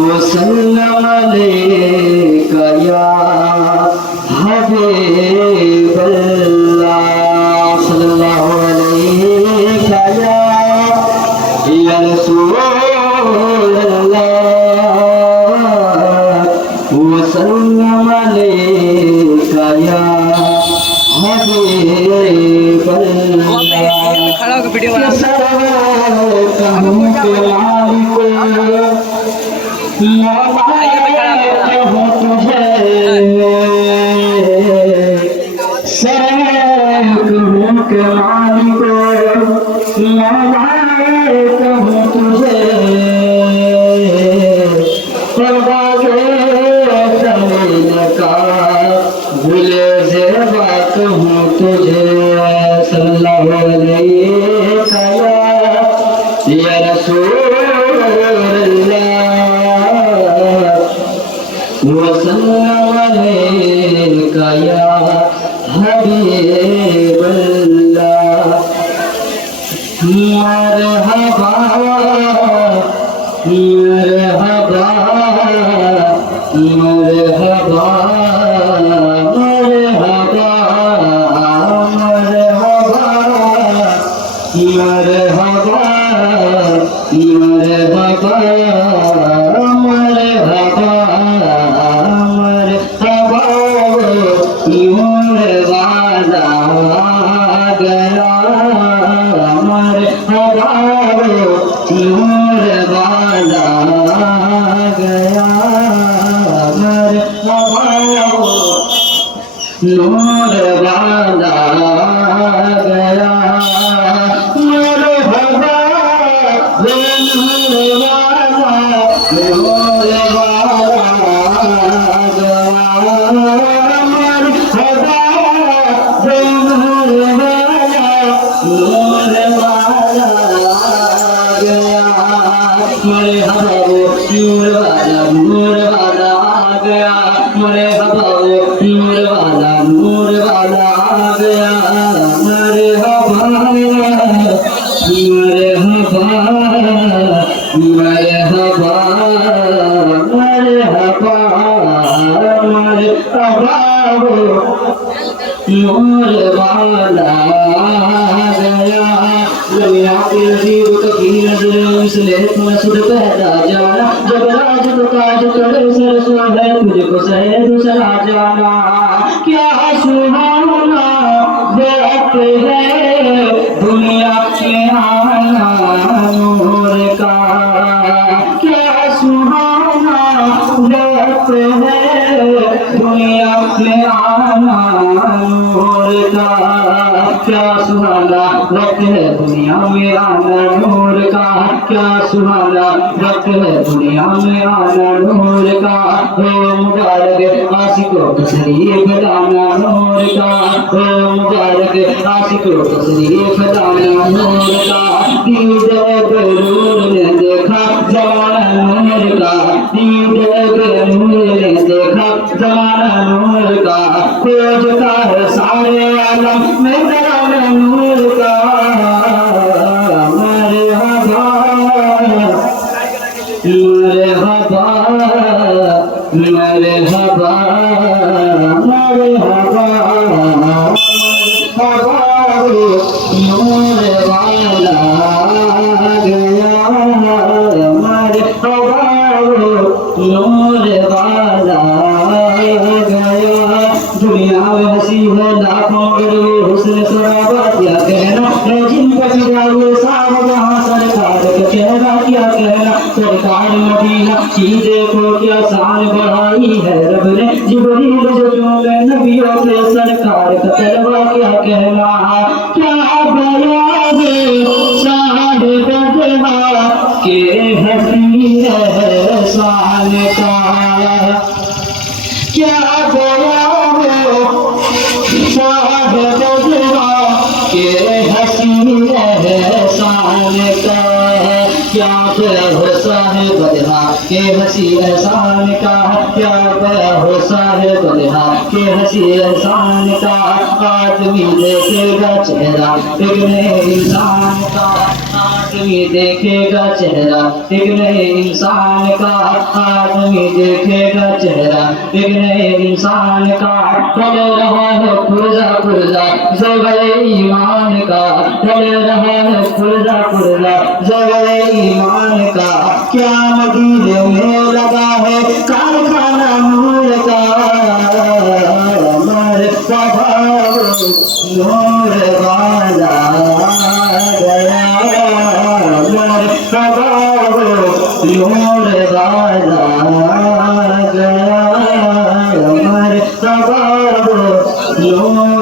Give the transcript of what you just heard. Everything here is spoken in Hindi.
वसल्लम अलैका या हबीबल्लाह सल्लल्लाहु अलैका या रसूलल्लाह वसल्लम अलैका या हबीबल्लाह खड़ा होकर वीडियो बना भूले से बात हूँ तुझे सल्लल्लाहु अलैका या रसूलल्लाह वसल्लम अलैका या हबीबल्लाह मरहबा मरहबा मरहबा मरहबा मरहबा मरहबा मरहबा नूर वाला गया मरहबा नूर वाला गया मरहबा नूर वाला गया नूर वाला गया दुनिया के नजीब कभी नजर इसलिए मसूद पैदा जाना जब राज तो काज करे सरसों है तुझको सहे दूसरा जाना क्या सुहाना वक्त है दुनिया में आना नूर का क्या सुहाना वक्त है दुनिया में आना नूर का क्या सुहाना वक्त है दुनिया में आना नूर का क्या सुहाना वक्त है दुनिया में आना नूर का हो मुबारक आशिकों को शरीफ लाना नूर का हो मुबारक आशिकों को शरीफ लाना नूर का दीदे बेनूर ने देखा जमाना नूर का दीदे बेनूर ने देखा जमाना नूर का खोजता है सारे आलम में तेरा नूर का मरहबा मरहबा मरहबा मरहबा मरहबा नूर वाला गया मरहबा नूर वाला दुनिया में हंसी है लाखों गरीब हुस्न सराबा क्या कहना है जिनका जिलावे सारा जहां सरकार का चेहरा क्या कहना सरकार मदीना की देखो क्या शान बढ़ाई है रब ने जिब्रील जो चूमे नबियों के सरकार का तलवा क्या कहना क्या बयान शान बदला के हसी है शान का क्या के हसी एहसान का क्या हो साहिब बदहा के हसी एहसान का क्या हो साहिब बदहा के हसी एहसान का आदमी देखेगा चेहरा एक इंसान का आदमी देखेगा चेहरा एक नए इंसान का, आदमी देखेगा चेहरा एक नए इंसान का। ढल रहा है पुर्जा पुर्जा ज़ोग़े ईमान का, ढल रहा है पुर्जा पुर्जा ज़ोग़े ईमान का। क्या मदीने में लगा है कारखाना नूर का, मर स्वभाव नूर वाला गया, मर स्वभाव नूर वाला गया, मर स्वभाव नूर